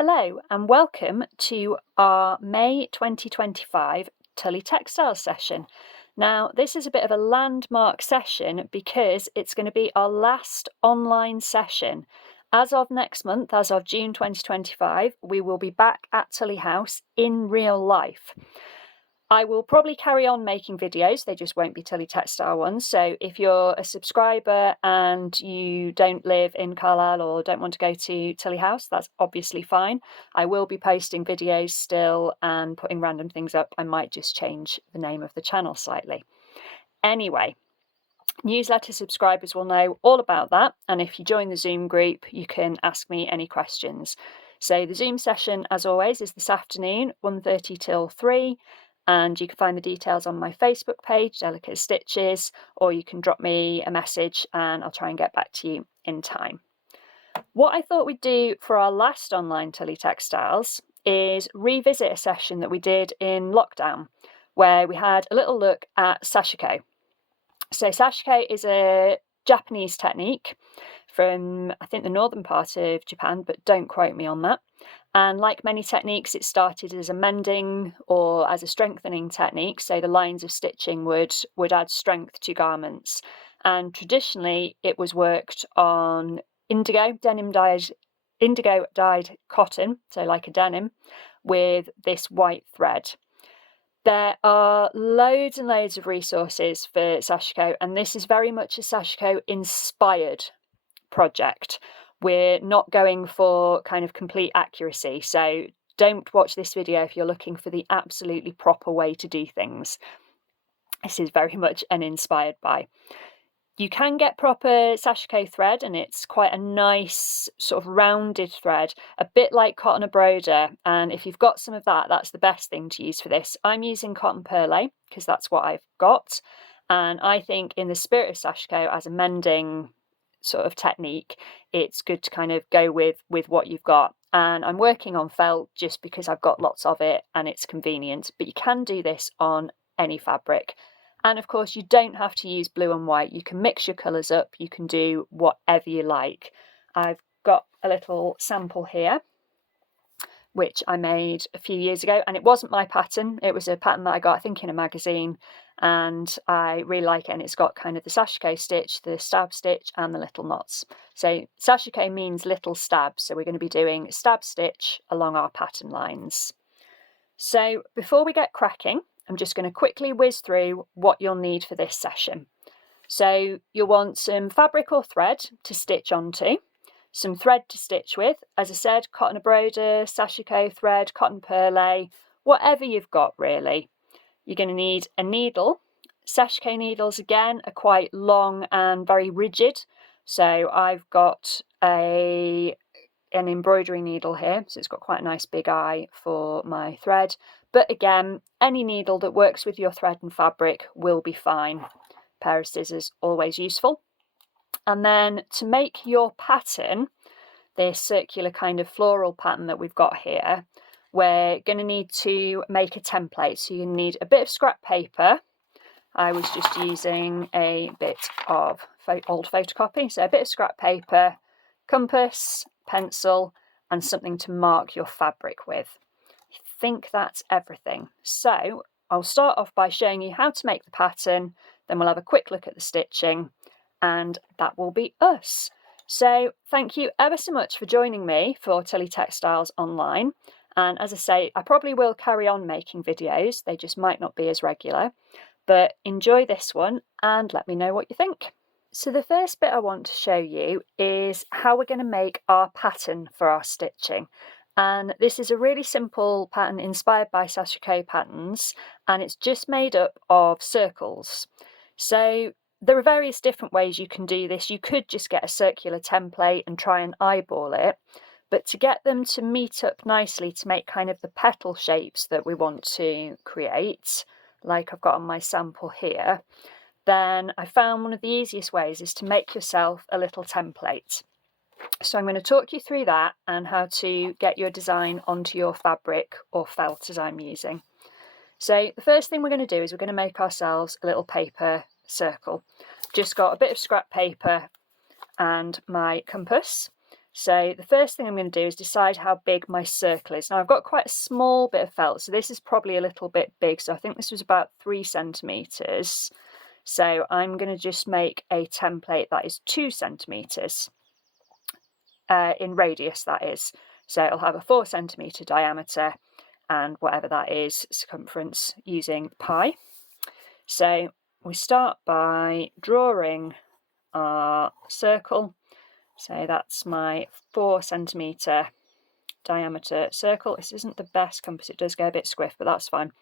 Hello and welcome to our May 2025 Tullie Textiles session. Now, this is a bit of a landmark session because it's going to be our last online session. As of next month, as of June 2025, we will be back at Tullie House in real life. I will probably carry on making videos, they just won't be Tullie Textile ones. So if you're a subscriber and you don't live in Carlisle or don't want to go to Tullie House, that's obviously fine. I will be posting videos still and putting random things up. I might just change the name of the channel slightly. Anyway, newsletter subscribers will know all about that. And if you join the Zoom group, you can ask me any questions. So the Zoom session, as always, is this afternoon, 1:30 till 3. And you can find the details on my Facebook page, Delicate Stitches, or you can drop me a message and I'll try and get back to you in time. What I thought we'd do for our last online Tullie Textiles is revisit a session that we did in lockdown, where we had a little look at Sashiko. So Sashiko is a Japanese technique from, I think, the northern part of Japan, but don't quote me on that. And like many techniques, it started as a mending or as a strengthening technique. So the lines of stitching would add strength to garments. And traditionally, it was worked on indigo dyed cotton, so like a denim, with this white thread. There are loads and loads of resources for Sashiko, and this is very much a Sashiko inspired project. We're not going for kind of complete accuracy, so don't watch this video if you're looking for the absolutely proper way to do things. This is very much an inspired by. You can get proper Sashiko thread, and it's quite a nice sort of rounded thread, a bit like cotton abroda, and if you've got some of that, that's the best thing to use for this. I'm using cotton perle because that's what I've got, and I think in the spirit of Sashiko as a mending sort of technique, it's good to kind of go with what you've got. And I'm working on felt just because I've got lots of it and it's convenient, but you can do this on any fabric. And of course, you don't have to use blue and white. You can mix your colours up. You can do whatever you like. I've got a little sample here, which I made a few years ago, and it wasn't my pattern. It was a pattern that I got, I think, in a magazine, and I really like it. And it's got kind of the Sashiko stitch, the stab stitch, and the little knots. So Sashiko means little stabs, so we're going to be doing a stab stitch along our pattern lines. So before we get cracking, I'm just going to quickly whiz through what you'll need for this session. So you'll want some fabric or thread to stitch onto, some thread to stitch with, as I said, cotton abroda, Sashiko thread, cotton perle, whatever you've got really. You're going to need a needle. Sashiko needles again are quite long and very rigid, so I've got an embroidery needle here, so it's got quite a nice big eye for my thread. But again, any needle that works with your thread and fabric will be fine. A pair of scissors, always useful. And then to make your pattern, this circular kind of floral pattern that we've got here, we're going to need to make a template. So you need a bit of scrap paper. I was just using a bit of old photocopy, so a bit of scrap paper, compass, pencil, and something to mark your fabric with. I think that's everything. So I'll start off by showing you how to make the pattern, then we'll have a quick look at the stitching, and that will be us. So thank you ever so much for joining me for Tullie Textiles Online. And as I say, I probably will carry on making videos, they just might not be as regular. But enjoy this one and let me know what you think. So the first bit I want to show you is how we're going to make our pattern for our stitching. And this is a really simple pattern inspired by Sashiko patterns, and it's just made up of circles. So there are various different ways you can do this. You could just get a circular template and try and eyeball it, but to get them to meet up nicely to make kind of the petal shapes that we want to create, like I've got on my sample here, then I found one of the easiest ways is to make yourself a little template. So I'm going to talk you through that and how to get your design onto your fabric or felt as I'm using. So the first thing we're going to do is we're going to make ourselves a little paper circle. Just got a bit of scrap paper and my compass. So the first thing I'm going to do is decide how big my circle is. Now I've got quite a small bit of felt, so this is probably a little bit big. So I think this was about 3 centimetres. So I'm going to just make a template that is 2 centimetres in radius, that is. So it'll have a 4 centimetre diameter and whatever that is, circumference, using pi. So we start by drawing our circle. So that's my 4 centimetre diameter circle. This isn't the best compass, it does go a bit squiff, but that's fine.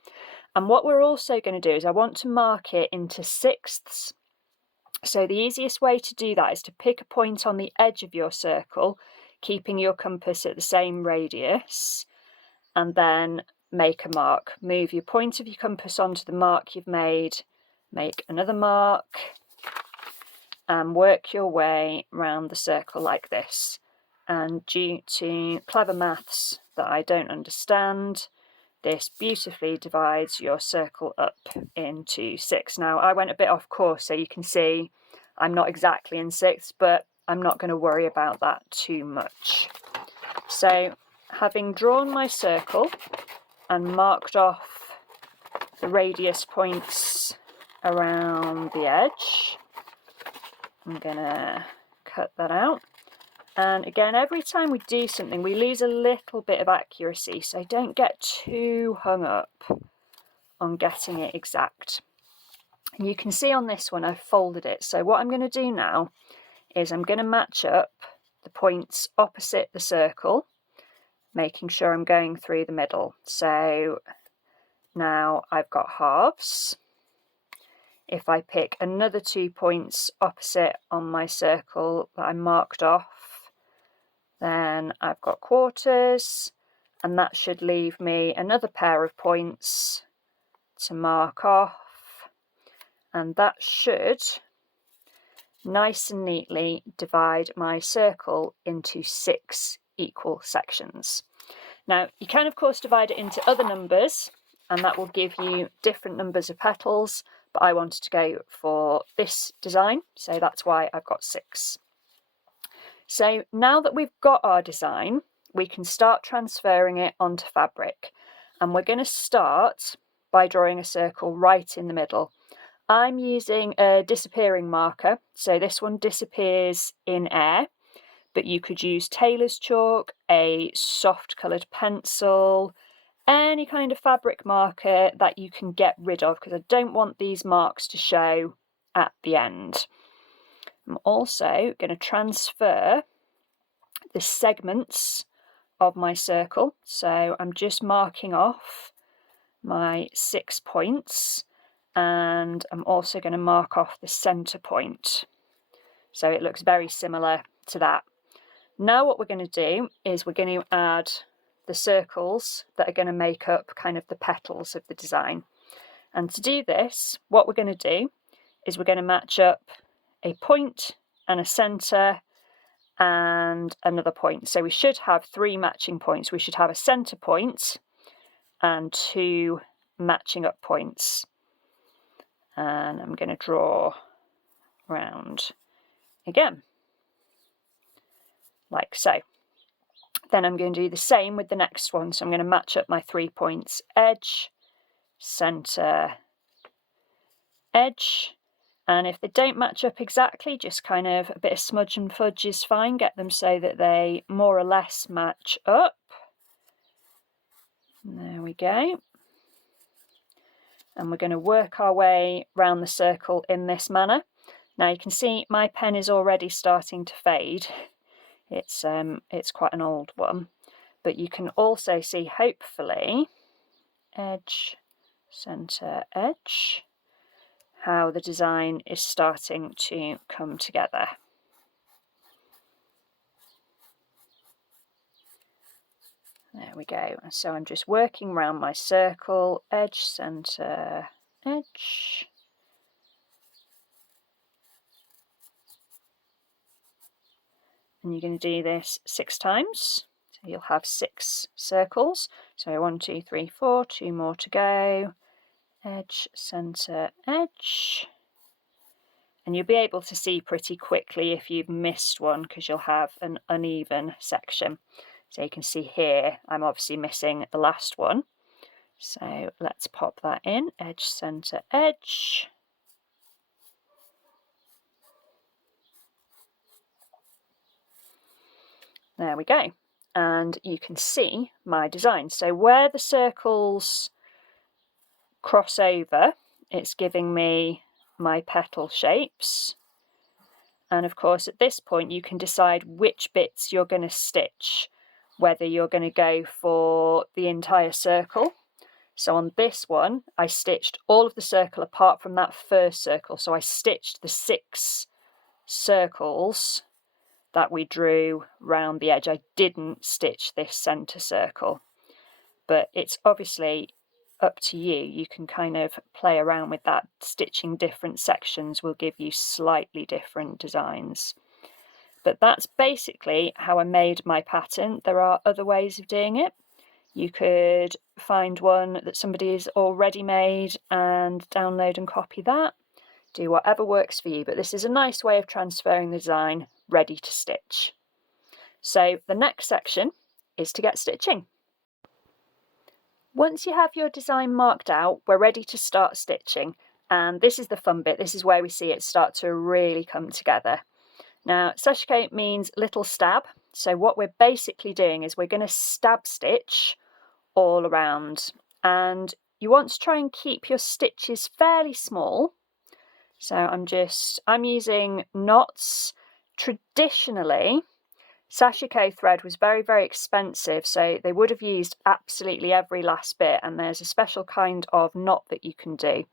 And what we're also going to do is I want to mark it into sixths. So the easiest way to do that is to pick a point on the edge of your circle, keeping your compass at the same radius, and then make a mark. Move your point of your compass onto the mark you've made, make another mark, and work your way round the circle like this. And due to clever maths that I don't understand, this beautifully divides your circle up into 6. Now I went a bit off course, so you can see I'm not exactly in 6, but I'm not going to worry about that too much. So having drawn my circle and marked off the radius points around the edge, I'm gonna cut that out. And again, every time we do something, we lose a little bit of accuracy, so don't get too hung up on getting it exact. And you can see on this one, I've folded it. So what I'm going to do now is I'm going to match up the points opposite the circle, making sure I'm going through the middle. So now I've got halves. If I pick another 2 points opposite on my circle that I marked off, then I've got quarters, and that should leave me another pair of points to mark off, and that should nice and neatly divide my circle into 6 equal sections. Now you can of course divide it into other numbers, and that will give you different numbers of petals, but I wanted to go for this design, so that's why I've got 6. So now that we've got our design, we can start transferring it onto fabric, and we're going to start by drawing a circle right in the middle. I'm using a disappearing marker, so this one disappears in air, but you could use tailor's chalk, a soft coloured pencil, any kind of fabric marker that you can get rid of, because I don't want these marks to show at the end. I'm also going to transfer the segments of my circle, so I'm just marking off my 6 points, and I'm also going to mark off the centre point, so it looks very similar to that. Now what we're going to do is we're going to add the circles that are going to make up kind of the petals of the design. And to do this, what we're going to do is we're going to match up a point and a centre and another point. So we should have 3 matching points. We should have a centre point and 2 matching up points. And I'm going to draw round again, like so. Then I'm going to do the same with the next one. So I'm going to match up my 3 points, edge, centre, edge. And if they don't match up exactly, just kind of a bit of smudge and fudge is fine. Get them so that they more or less match up. There we go. And we're going to work our way round the circle in this manner. Now you can see my pen is already starting to fade. It's quite an old one, but you can also see, hopefully, edge, centre, edge, how the design is starting to come together. There we go. So I'm just working around my circle, edge, centre, edge. And you're going to do this 6 times. So you'll have 6 circles. So 1, 2, 3, 4, 2 more to go. Edge, centre, edge. And you'll be able to see pretty quickly if you've missed one, because you'll have an uneven section. So you can see here, I'm obviously missing the last one. So let's pop that in, edge, centre, edge. There we go. And you can see my design. So where the circles cross over, it's giving me my petal shapes. And of course, at this point, you can decide which bits you're going to stitch, whether you're going to go for the entire circle. So on this one, I stitched all of the circle apart from that first circle. So I stitched the 6 circles that we drew round the edge. I didn't stitch this centre circle, but it's obviously up to you. You can kind of play around with that. Stitching different sections will give you slightly different designs. But that's basically how I made my pattern. There are other ways of doing it. You could find one that somebody's already made and download and copy that. Do whatever works for you, but this is a nice way of transferring the design ready to stitch. So the next section is to get stitching. Once you have your design marked out, we're ready to start stitching. And this is the fun bit. This is where we see it start to really come together. Now, Sashiko means little stab. So what we're basically doing is we're going to stab stitch all around. And you want to try and keep your stitches fairly small. So I'm using knots. Traditionally, Sashiko thread was very, very expensive, so they would have used absolutely every last bit, and there's a special kind of knot that you can do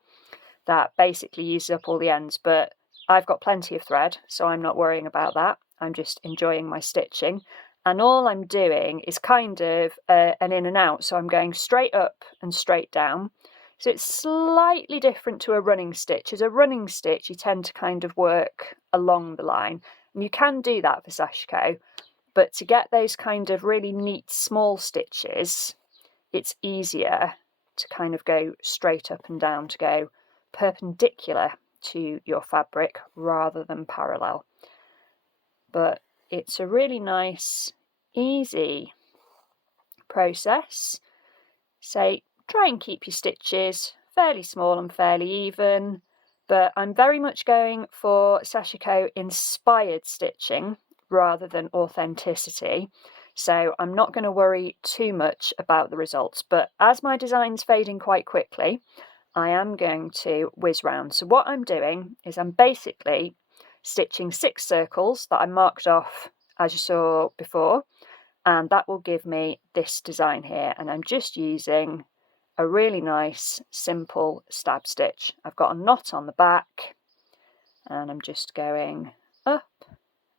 that basically uses up all the ends, but I've got plenty of thread, so I'm not worrying about that. I'm just enjoying my stitching, and all I'm doing is kind of an in and out, so I'm going straight up and straight down. So it's slightly different to a running stitch. As a running stitch, you tend to kind of work along the line, and you can do that for Sashiko, but to get those kind of really neat small stitches, it's easier to kind of go straight up and down, to go perpendicular to your fabric rather than parallel. But it's a really nice, easy process. So try and keep your stitches fairly small and fairly even, but I'm very much going for Sashiko inspired stitching rather than authenticity. So I'm not going to worry too much about the results, but as my design's fading quite quickly, I am going to whiz round. So what I'm doing is I'm basically stitching 6 circles that I marked off as you saw before, and that will give me this design here, and I'm just using a really nice simple stab stitch. I've got a knot on the back and I'm just going up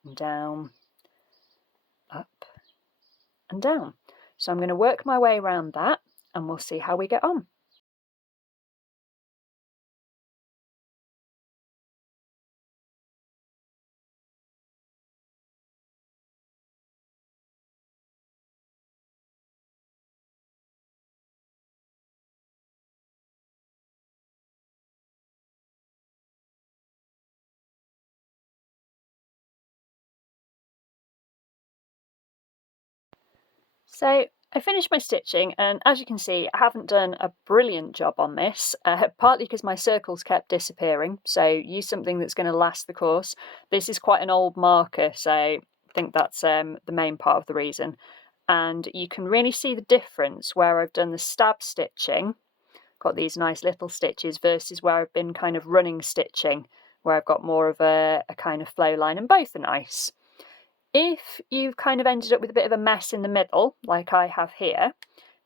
and down, up and down. So I'm going to work my way around that and we'll see how we get on. So I finished my stitching, and as you can see, I haven't done a brilliant job on this, partly because my circles kept disappearing, so use something that's going to last the course. This is quite an old marker, so I think that's the main part of the reason. And you can really see the difference where I've done the stab stitching, got these nice little stitches, versus where I've been kind of running stitching, where I've got more of a kind of flow line, and both are nice. If you've kind of ended up with a bit of a mess in the middle, like I have here,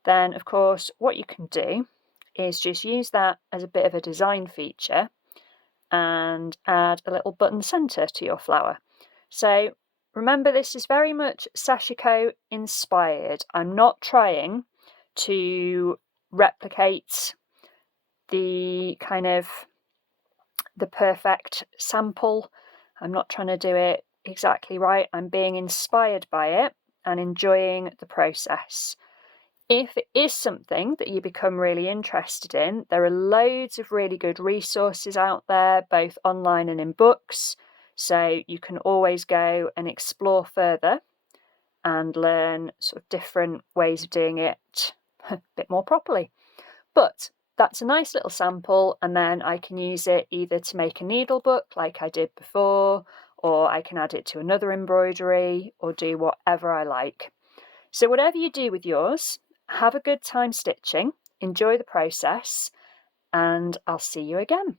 then of course what you can do is just use that as a bit of a design feature and add a little button centre to your flower. So remember, this is very much Sashiko inspired. I'm not trying to replicate the kind of the perfect sample. I'm not trying to do it exactly right. I'm being inspired by it and enjoying the process. If it is something that you become really interested in, there are loads of really good resources out there, both online and in books, so you can always go and explore further and learn sort of different ways of doing it a bit more properly. But that's a nice little sample, and then I can use it either to make a needle book like I did before, or I can add it to another embroidery, or do whatever I like. So whatever you do with yours, have a good time stitching, enjoy the process, and I'll see you again.